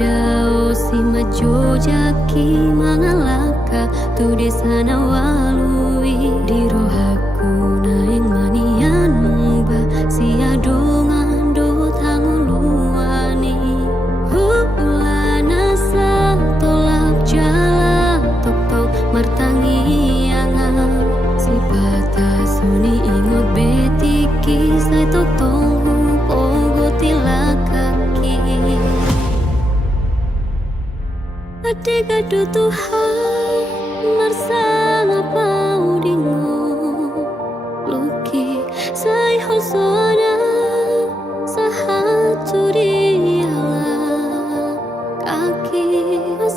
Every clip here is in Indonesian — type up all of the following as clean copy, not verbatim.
dao si majojaki mangalaka tu desa na walui di rohaku naing manian muba si adongan do tanguluani hulana sa tolak jala tok tok martangi angan si patah suni ingot betiki sai tok tonghu pogo tilakaki ade gado Tuhan marsang apa udingo luki sai hosona sahatu diala kaki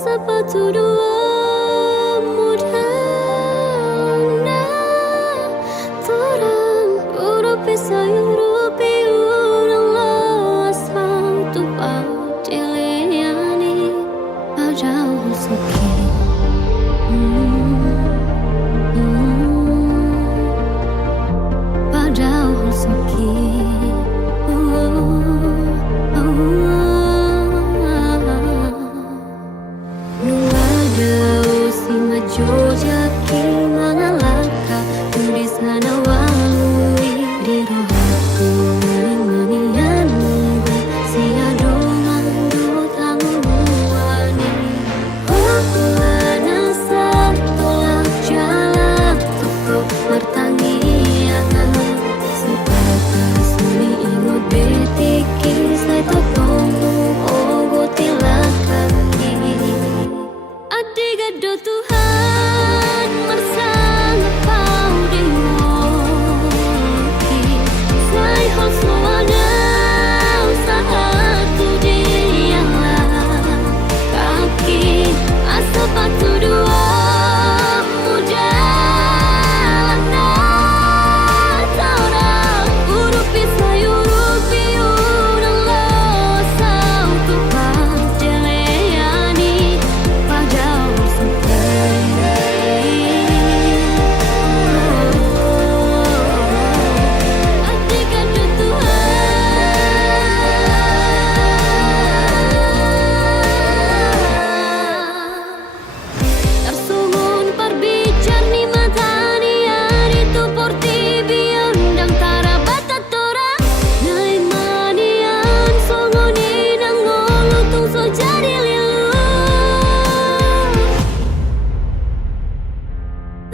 sepatu dua mudana torang urupi sayurupi urang lo asal tupa diliani jauh suki padahal suki Nuladao si majojaki mangalaka tu di sana walui di rohaku manian muda si adongan do tanguluani hulana sa tolak jala tok martangi angan si patah suni ingot betiki sai tok tonghu ogo tilakaki ade gado Tuhan marsang pau dengoki sai hoswana sahatu diala kaki sepatu dua mudana torang urupi sayurupi urang lo asal tupa diliani padahal suki ade gado Tuhan tersumun perbicar ni matani hari tu porti biundang tarabatat torang nai manian songoni nang ngolutung so jadi lilu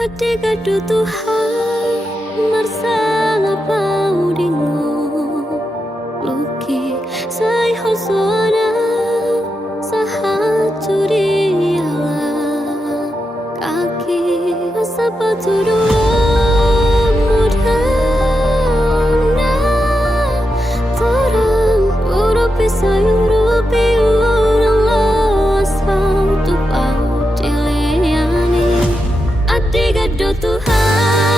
ade gado Tuhan marsang apa udingo luki sai hosona sahatu diala kaki sepatu dua mudana torang urupi sayurupi urang lo asal tupa diliani ade gado Tuhan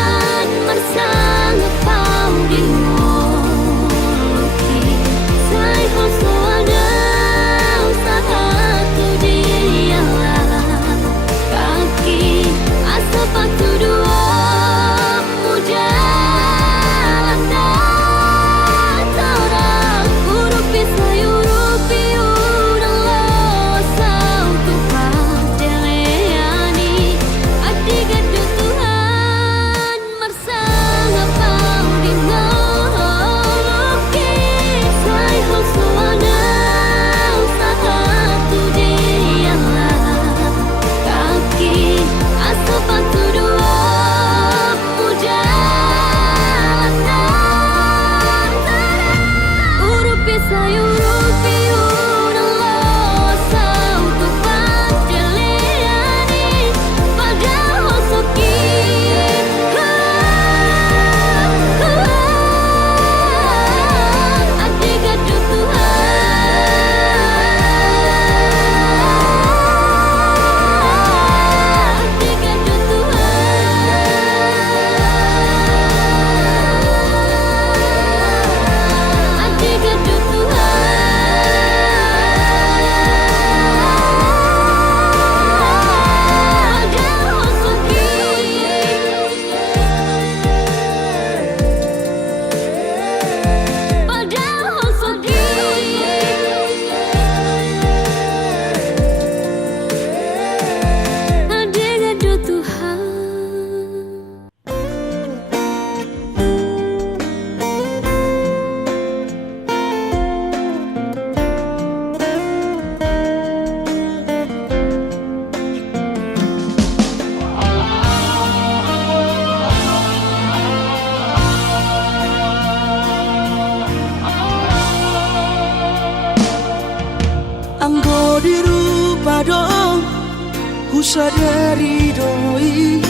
Anggo dirupa dong husadari doi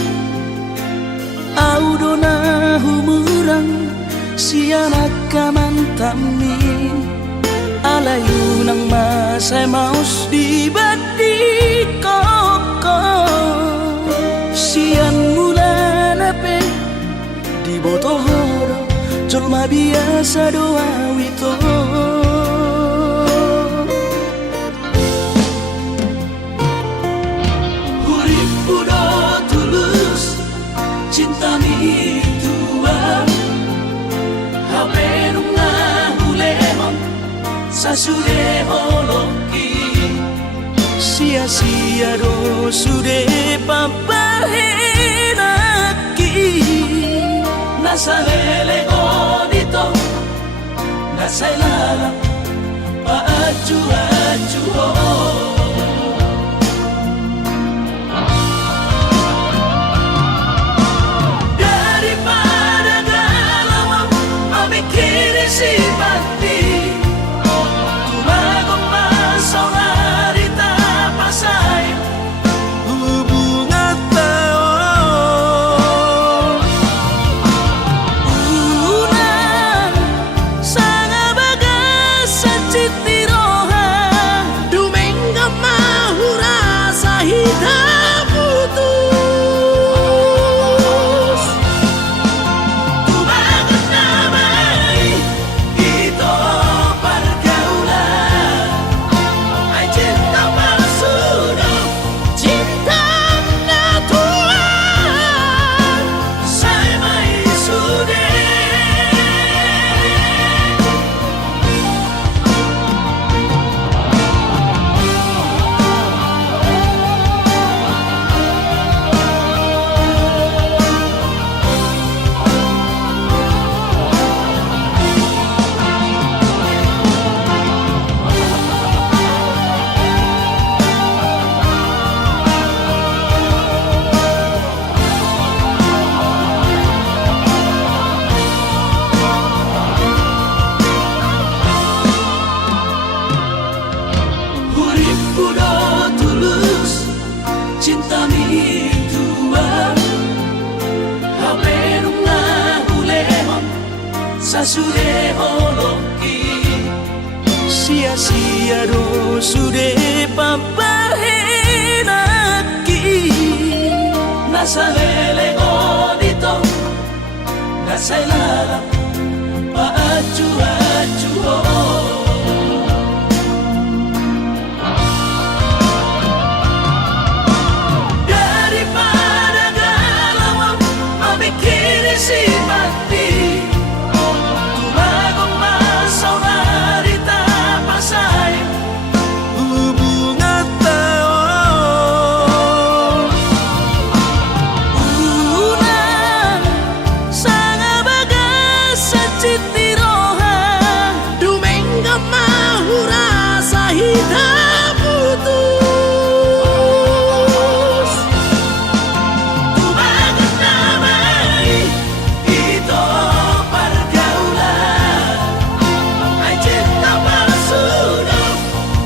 Audona humurang sianak kamantami Alayu nang masay maus di badi koko Sian mula nape di botohoro Jolma biasa doa wito Huripu do tulus cinta mi tua Hape nunga hulemon sasude holoki Sia-sia do sude papahenaki Nasa lele godito Nasa ilala paaju-aju Daripada galau memikiri si mati Tumagong masong harita pasay hubungan tao Unan sanga bagas sa citi roha Dumengga mahura sa hitam putus Tumagot na may ito pergaulan Ay cinta palsu cinta natural Saya may sude Huripu do tulus cinta mi tua Hape nunga hulemon sasude holoki Sia-sia do sude papahenaki Nasa lele godito Nasa ilala paaju-aju Daripada galau memikiri si mati Tumagong masong harita pasay hubungan tao Unan sanga bagas sa citi roha Dumengga mahura sa hitam putus Tumagot na may ito pergaulan Ay cinta palsu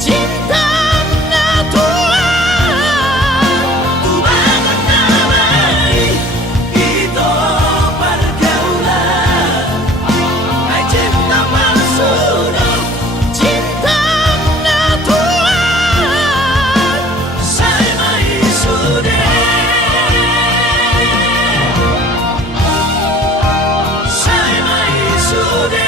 cinta natural Tumagot na may ito pergaulan Ay cinta palsu cinta natural Saya may sude Saya may sude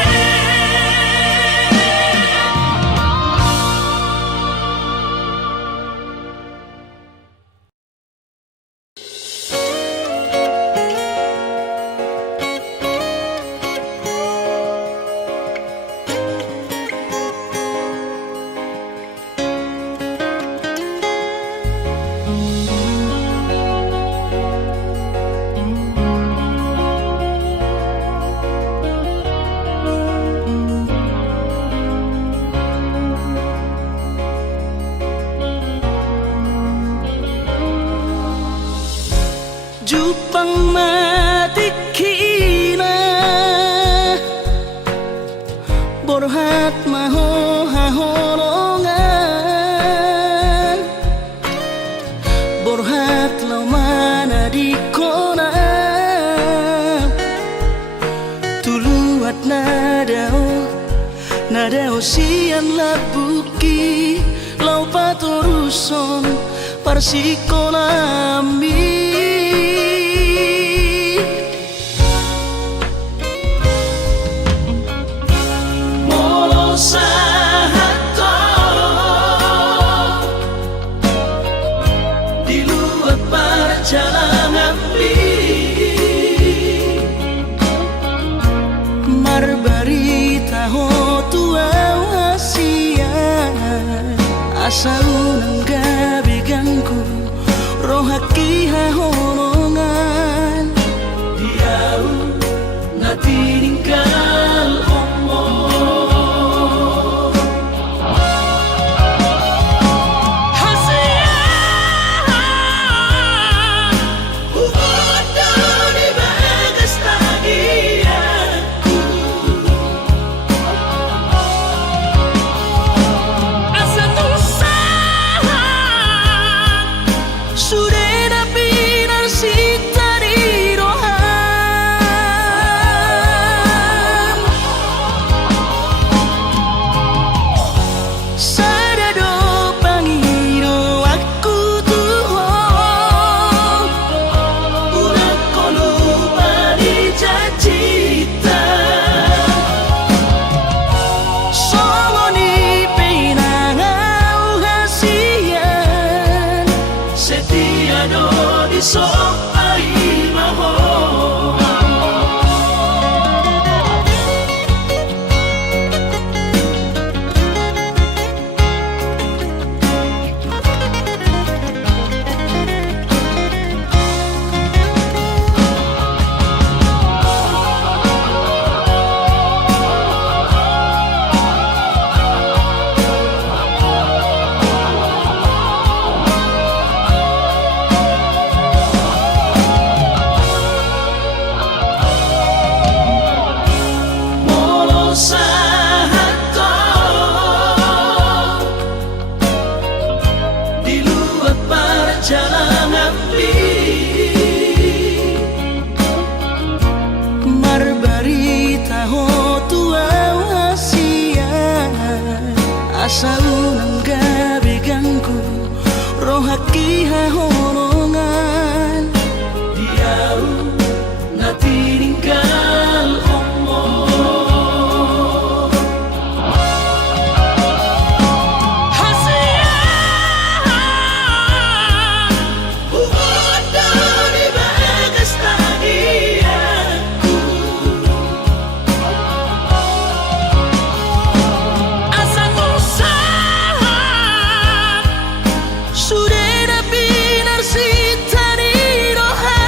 Jupang matikina Borhat maho haholongan sian labuki lau patoruson parsikolami molo sahato di luar perjalanan marbarita ho tua hasia asa unang gabi gangku rohaki hahonongan diau na tininggal omo hasia ugoda di bagas tagianku asa tusahan sudah pinar sita di rohan sadado pangiro aku tuh udah kau lupa dijajita Songoni penangau hasian setiado di sopai maho molo sahato di luar perjalanan marbarita ho tua hasia asa unang gabi gangku rohaki hahonongan diau na tininggal omo hasia ugoda di bagas tagianku asa tusahan sudah pinar sita di rohan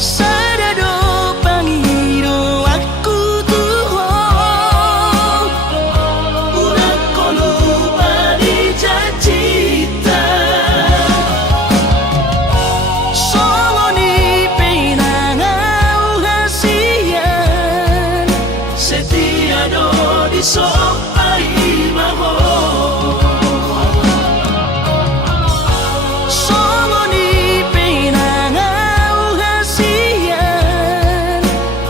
sadado pangiro aku tuh udah kau lupa dijajita Songoni penangau hasian setiado di sopai maho Songoni penangau hasian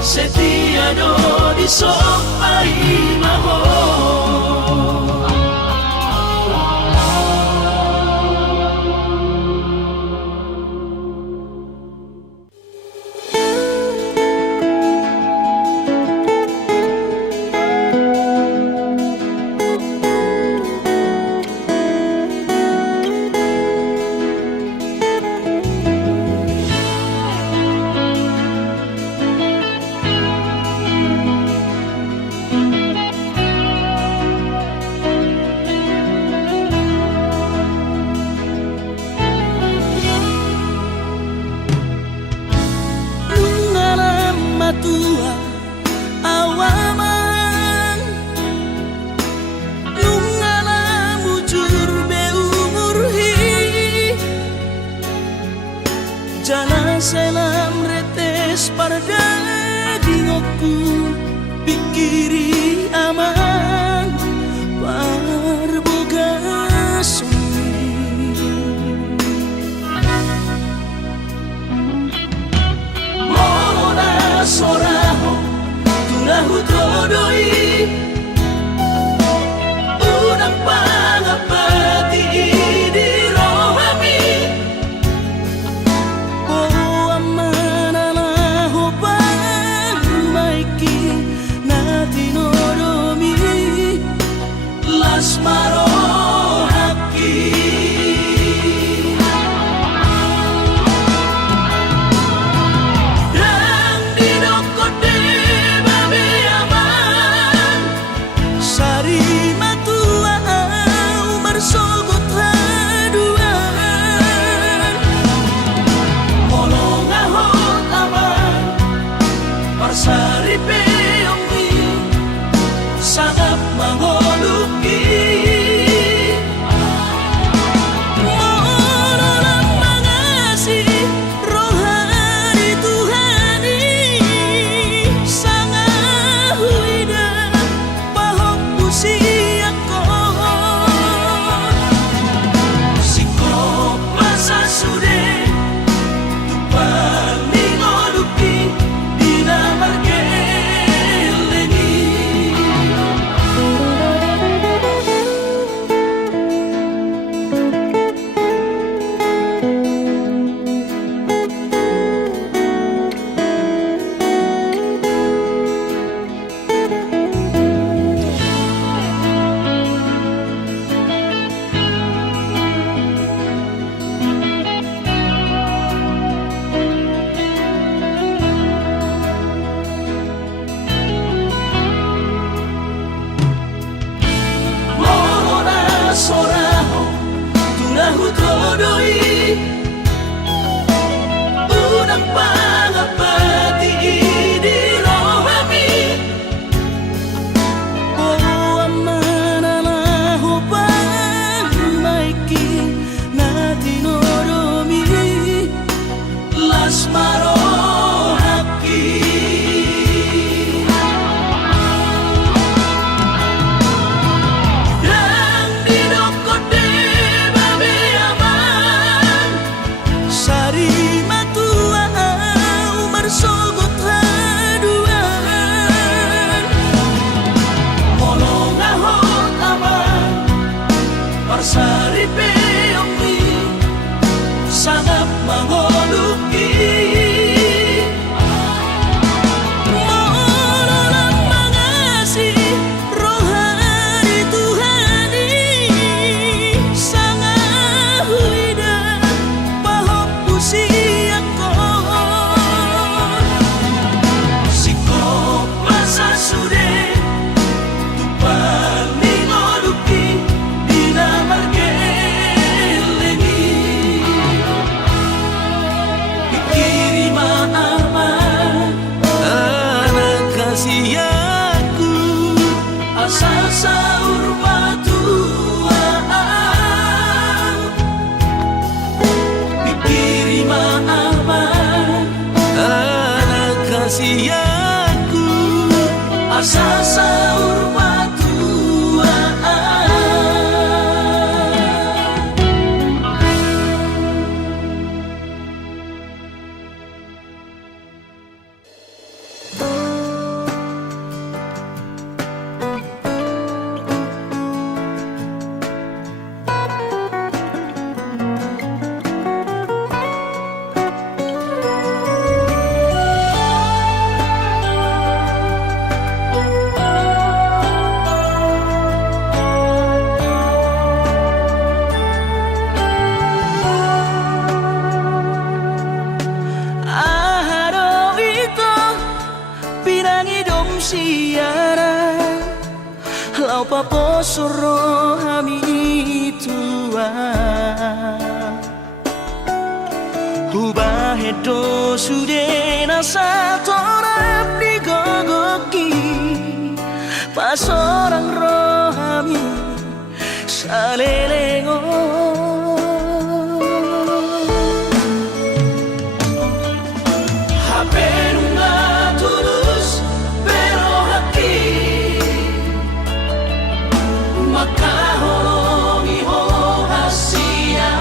setiado di sopai maho hutodoi unang pangapati di rohami oh amanala hubang maiki na tinoromi las marohaki dan dinokote babe aman sari matua umar sogot haduan molong ahot aman parsari peongi sangat mangoluki Mololang mangasi rohani Tuhani sangat huida pahok pusiako sikop masa sude tupan ningoluki dinamargeleni Mohona soraho tunahu todoi unang pangapati di rohami oh amanala hubang maiki na tinoromi las marohaki dan dinokote babe aman sari matua umar sogot haduan molong ahot aman parsari peongi sangat mangoluki Mololang mangasi rohani Tuhani sangat huida pahok pusiako sikop masa sude tupan ningoluki dinamargeleni pikirima aman anak kasihku asal saur matuaan pikirima aman anak kasihku asal saur matuaan Aharo ito pinangi dom siaran lau paposoro hami tua hubahedo sude nasa torap di gogoki pas orang rohami salelengo Hapenunga tulus pero hati makahongi ho hasia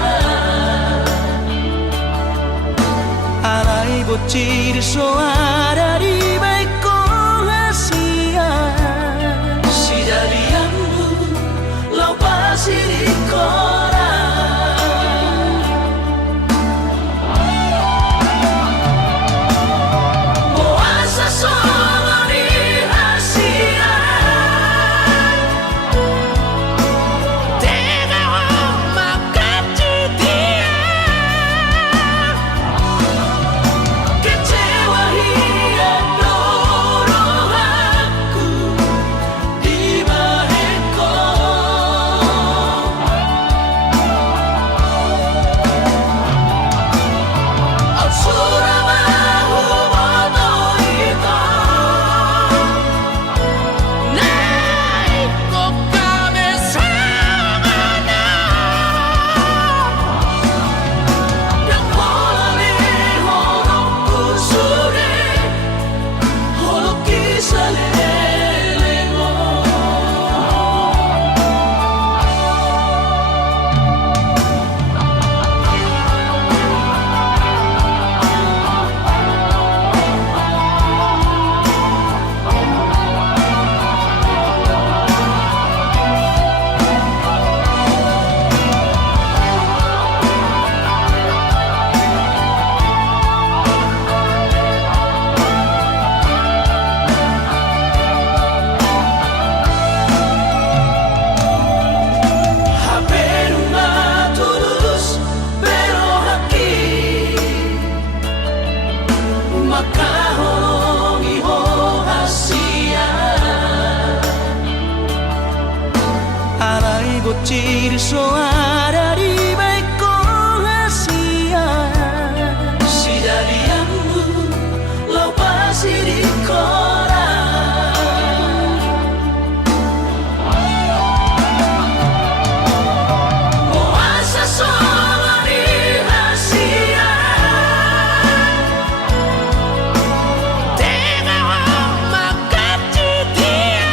alai bocil soara di baik ko hasia kecil ada di baikku rahasia. Si jadianmu lau pasti di koran. Muasa solo di rahasia. Tengok maka dia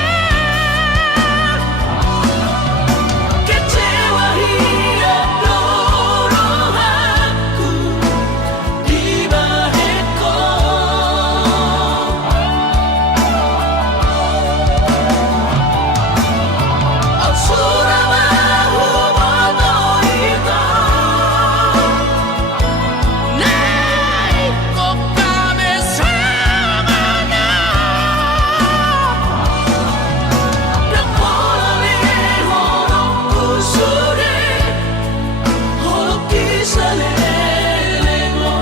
kecewa hidup dorohanku di baheko. Aksura bahu moto itu naik kok kami samana. Dan mulai horokku sudah horok kisah lelemo.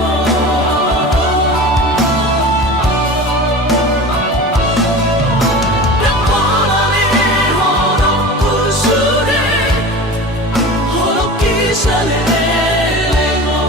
Dan mulai horokku sudah horok kisah lelemo.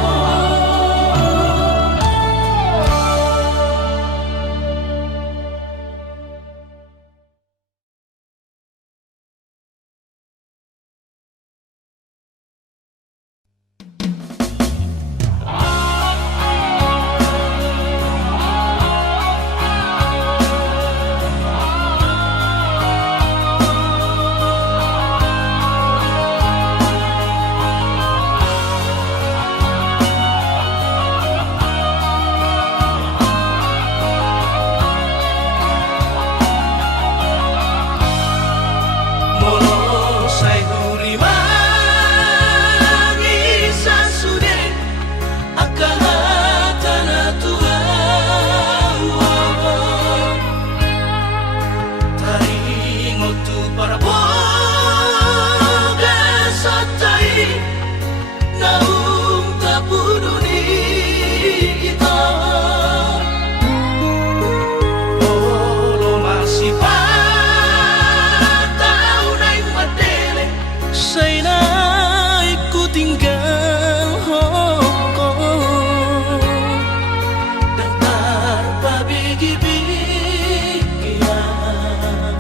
Molo sai huri mangisa sude akan tanah Tuhan. Taringo tu para boga sotai naung tapuduni kita. Molo masih patau naik matele say naik ku tinggal hoko dan tanpa bigi-bigian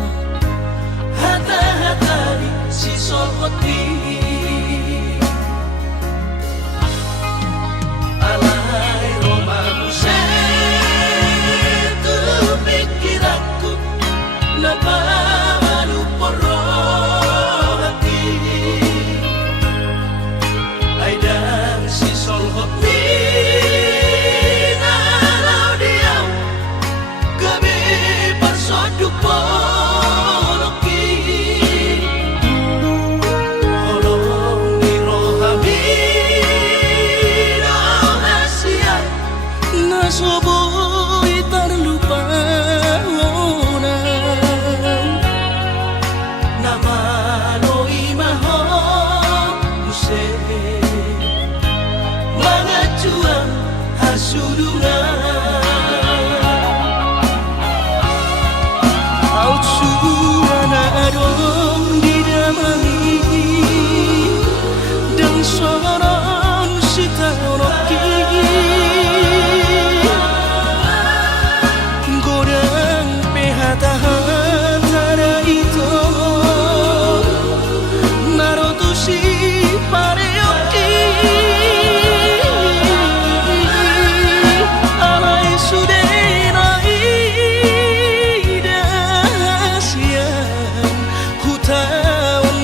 hata-hata di si sokoti alai romaku setu pikiranku napa malu poro hati aidan si solhot nalau diam gabe parsoduk poloki holong di rohami rahasia nasoboi terlupa orang nama no imaho muse mangacuan hasudungan autsuan adong didamani dan soron sitanoki godang pehata-hata itu narotusi pareoki alai sudena idasian hutawan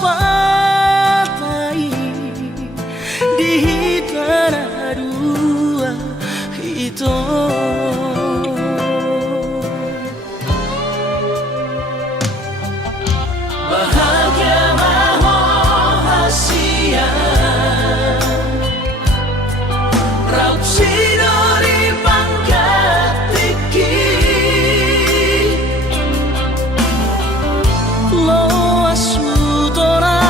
patay di tanah dua itu. Bahagia rahasia Raut sinori pangkat tinggi Lo asu tora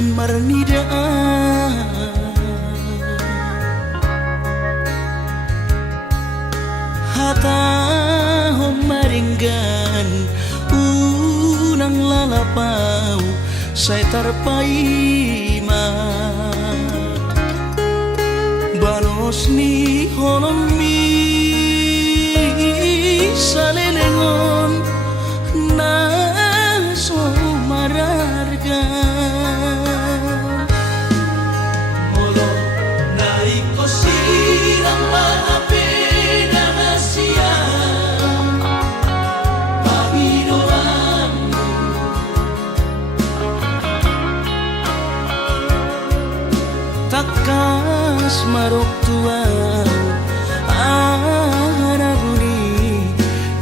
marnida hata maringgan unang lalapau saya tarpaima balos ni holomi salelengon na so mararga molo naiko sirang maapi na siya pahiroanmu takas marok tuang araguni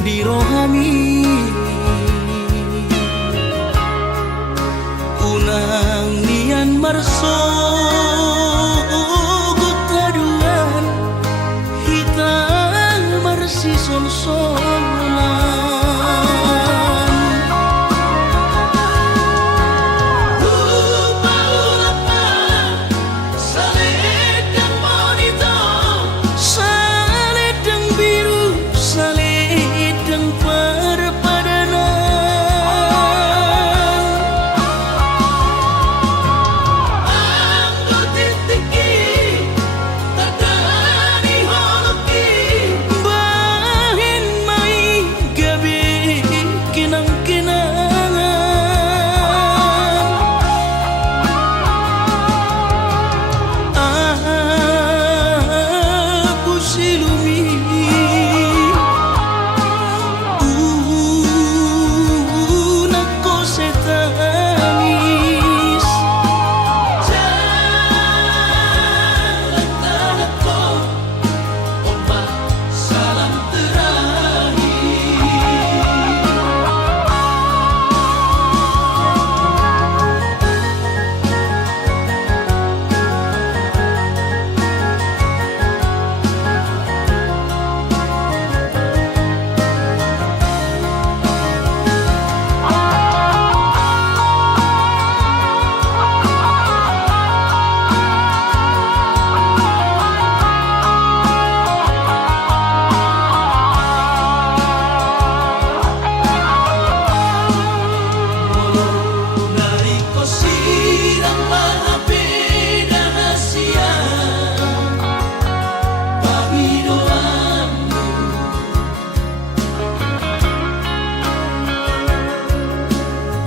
di rohami unang nian marso gutaduan hitang marsi sol-solan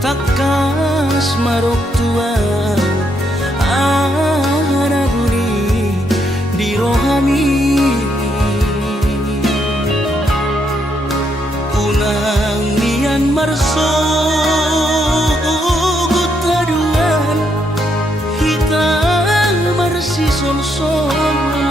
takas marok tuang araguni di rohami unang nian marso gutaduan hitang marsi sol-solan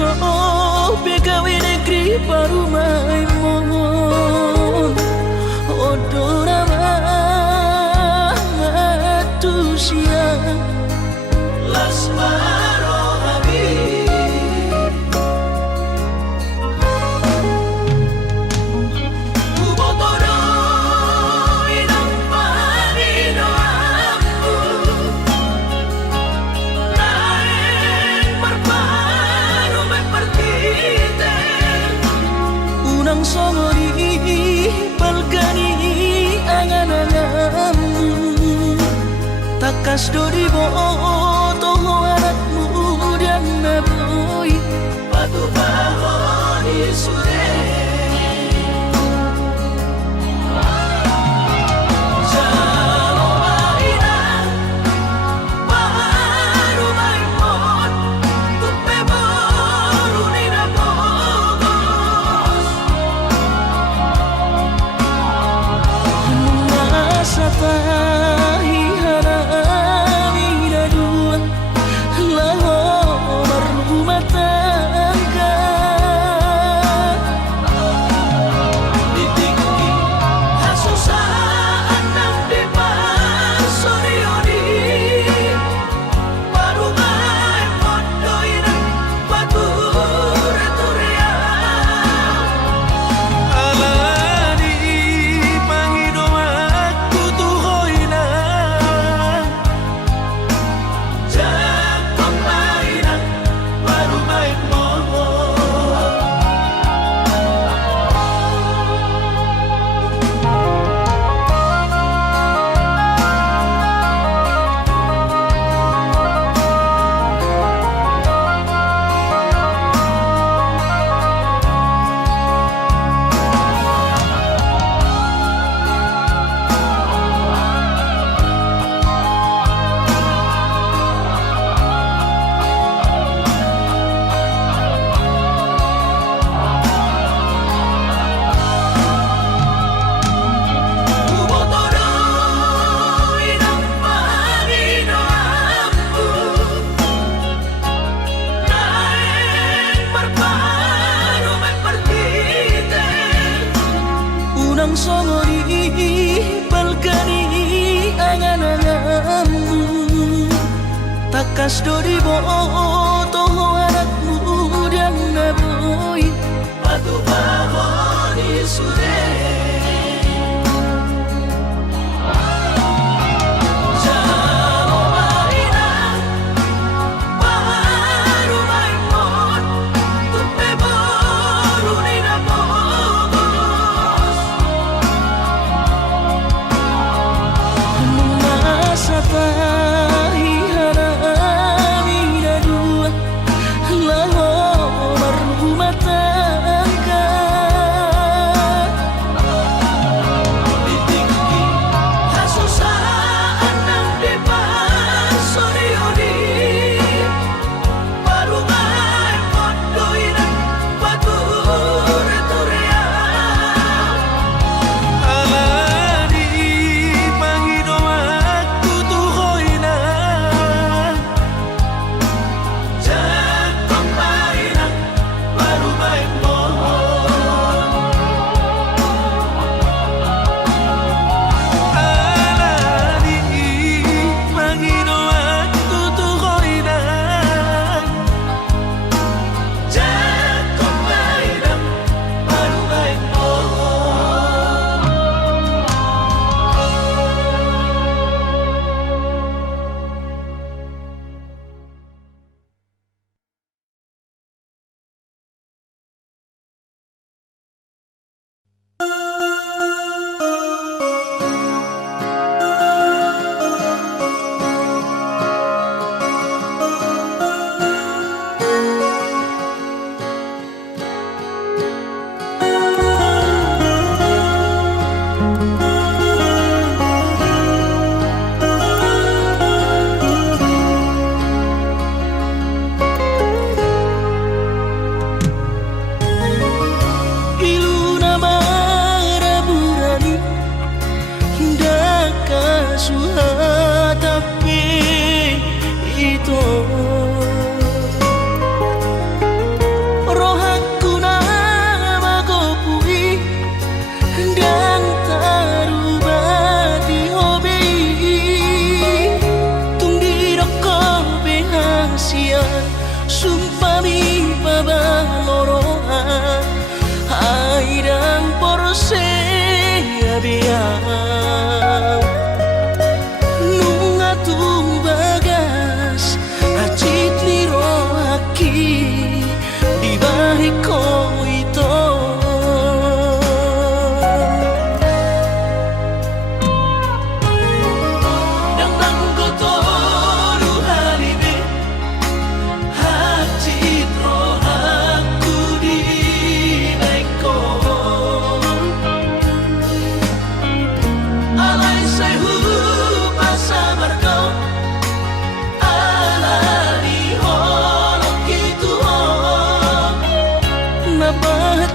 so begawe negeri parumai mon odora matusia las marohabi kubotoro inang panino aku naeng marpano me partite unang somori palgani angan-anganmu takas dori boto anakmu dan naboy patu bahoni sude jalo maina baru maimon tupe baru nina bogos masa tahi harami dua laho berumah tangga ditinggi hasusaan nang di pasorioni baru main mondoin batur-turia alani pangido aku tuhoina jakong mainan baru main moho kubotoro inang panino aku naeng marpano me partite unang somori palgani angan-anganmu takas dori boto anakmu dan naboy patu bahoni sude jalo maina baru maimon tupe baru nina bogos masa tahi harami dua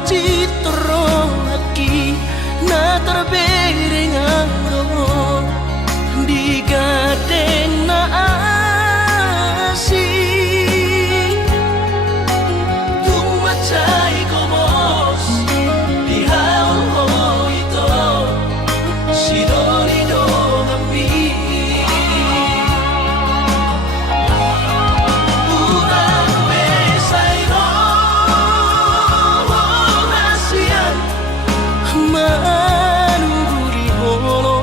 citro aki na terbereng di gadeng na asih tumacay komos di haul ito sidolido kami urang besay no nasiyan manuguri holo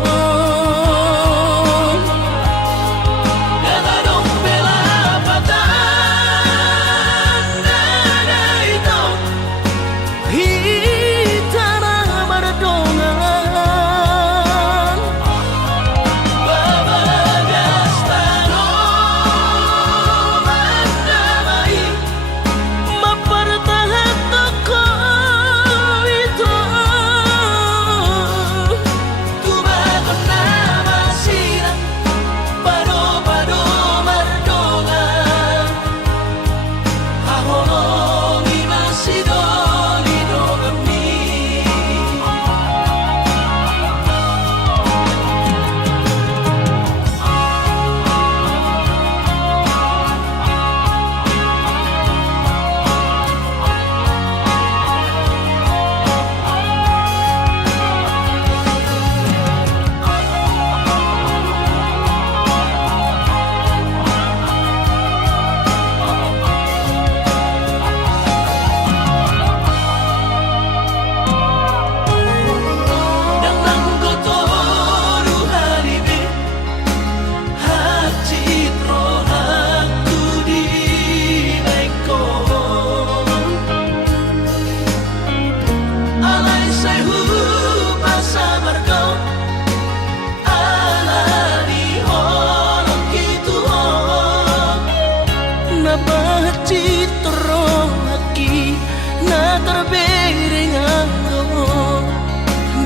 citro aki na terbereng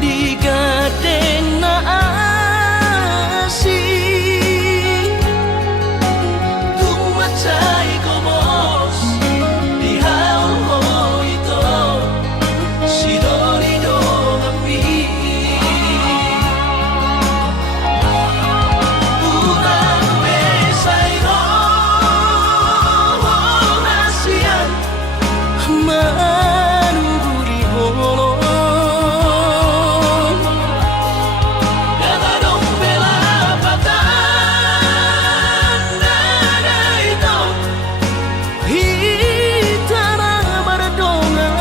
di gadeng na asih tumacay komos di haul ito sidolido kami urang besay no manuguri holo dadadong belapatan dada ito hitana mardongan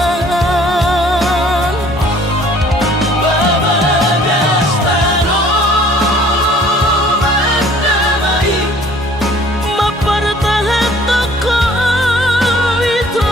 babagas tanong mandamay mapartahan toko ito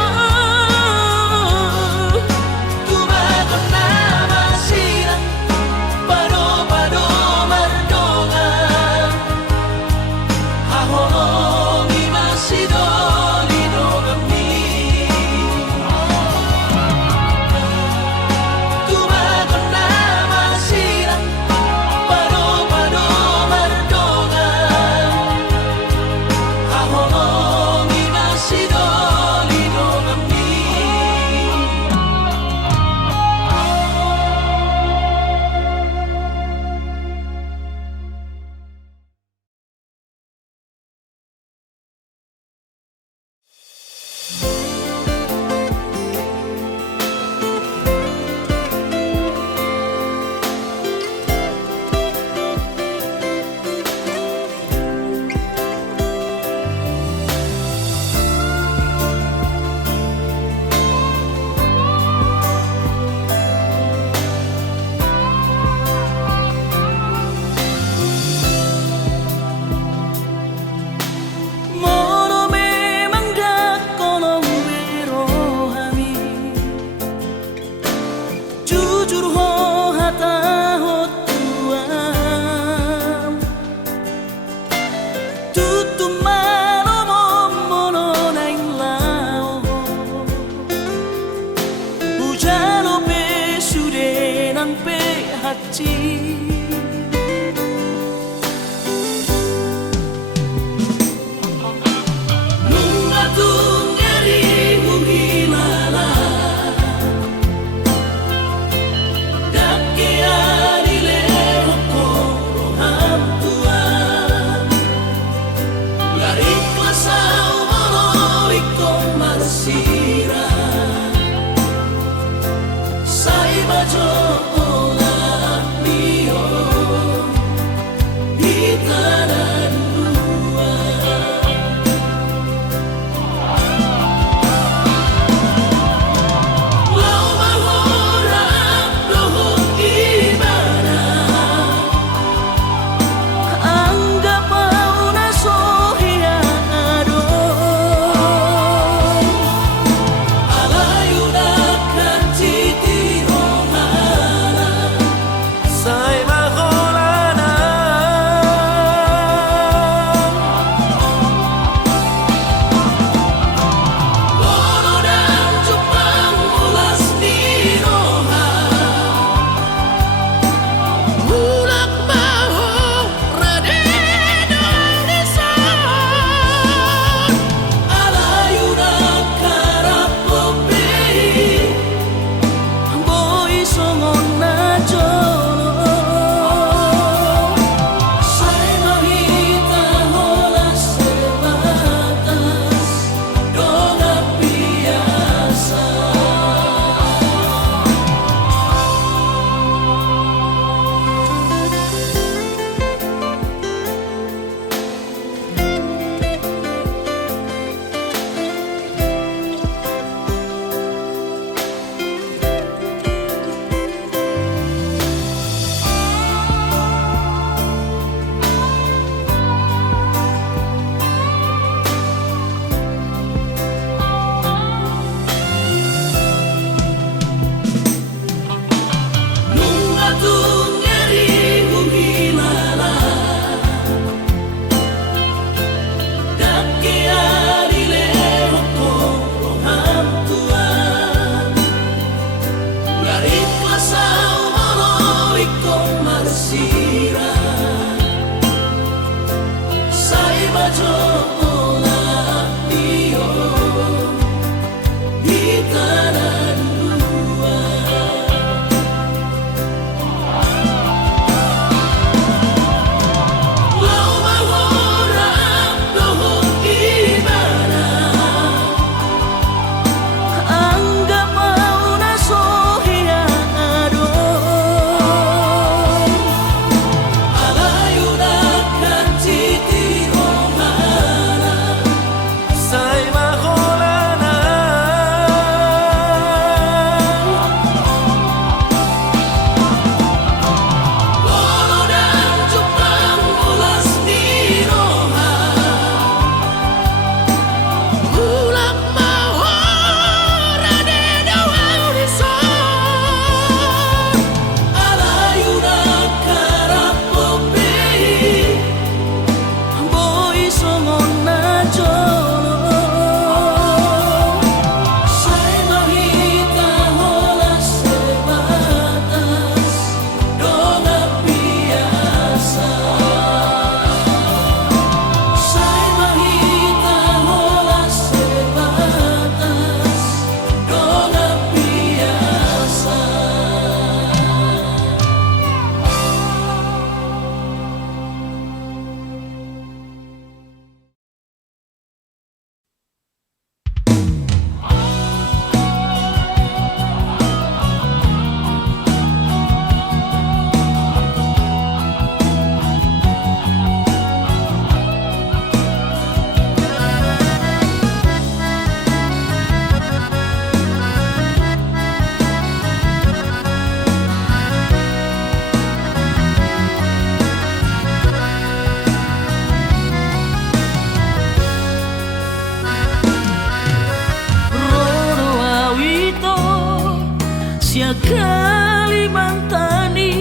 Sia Kalimantani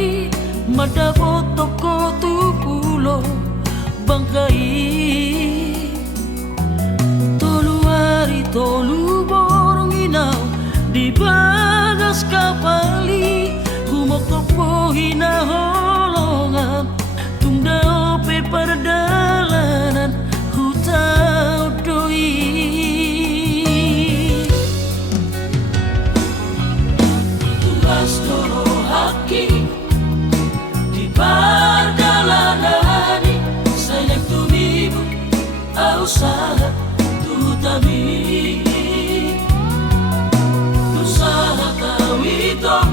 mada toko tu pulo bangkai tolu hari tolu borong inau di bagas kapali humok topo hina holongan tunda ope perdalanan hutau doi Astoro haki di perjalanani saya tumibu usaha tutami usaha tawito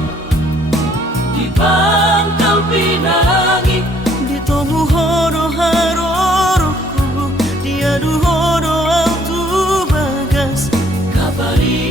di Pangkal Pinangi di tomu horo haroroku diadu horo autu bagas kabari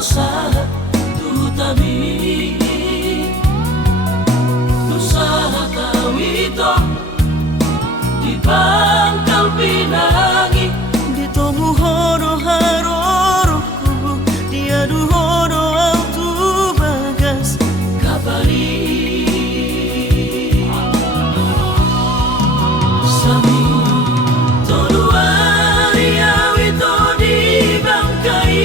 usaha tutami usaha tawito di Pangkal Pinangi di tomu horo haroroku diadu horo autu bagas kabari sami tolu hari awito di bangkai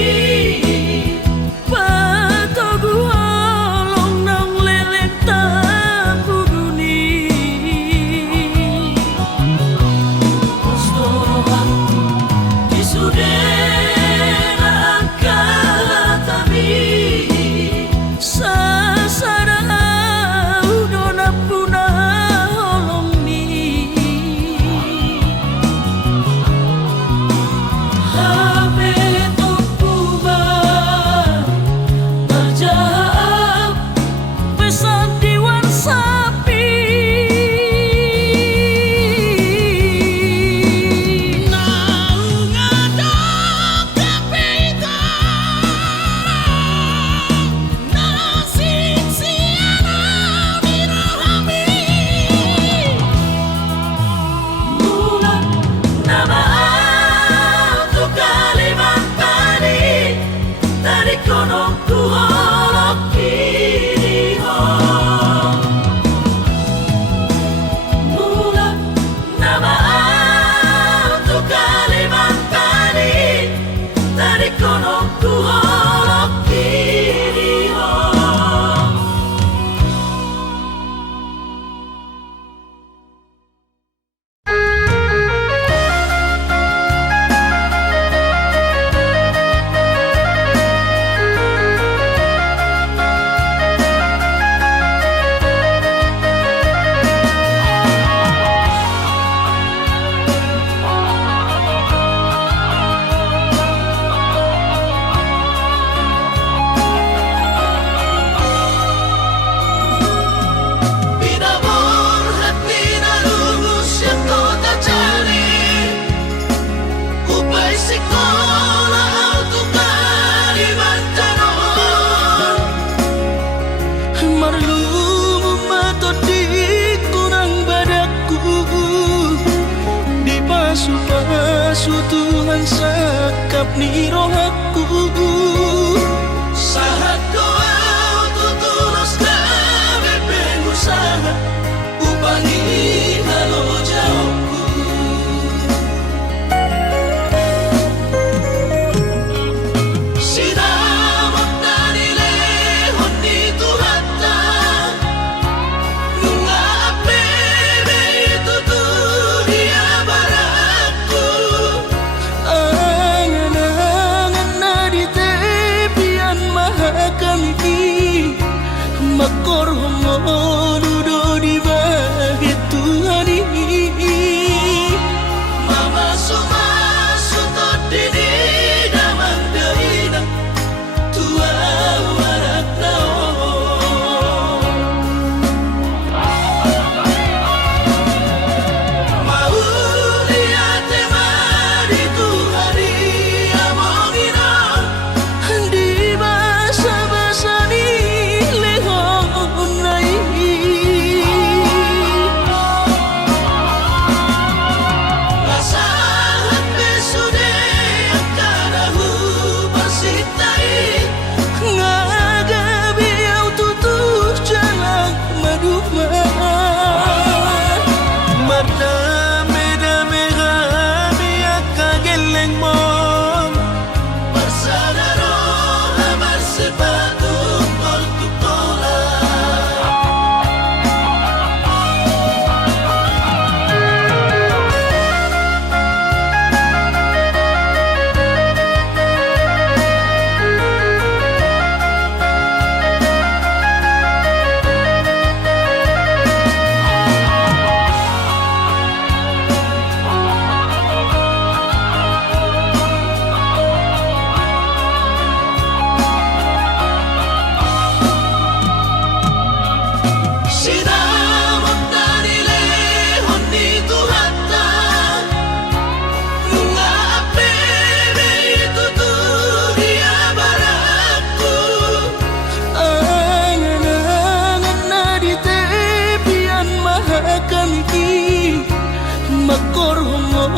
sutuhan sakap ni rohaku. Sahat doa tutulos kami pengusaha upangi halo jauhku. Sinamak na nilehon ni Tuhata nunga apebe tutulia baraku. Angan-angan na di tepian mahakami makor homo dudo di bagit Tuhan ini. Mama suma sutot dini damang deina tua warak nao. Mau lihat mari Tuhari amongina di basa-basa ni lehon nai. Lasahat besude akarahu pasitai ngagabi au tutuh jalan maduma. Madame-dame kami akageleng mom Barsadaro amar sepatu tol tutola. Sinamak na nilehon ni Tuhata nunga apebe tutulia baraku. Angan-angan na di tepian mahakami makor homo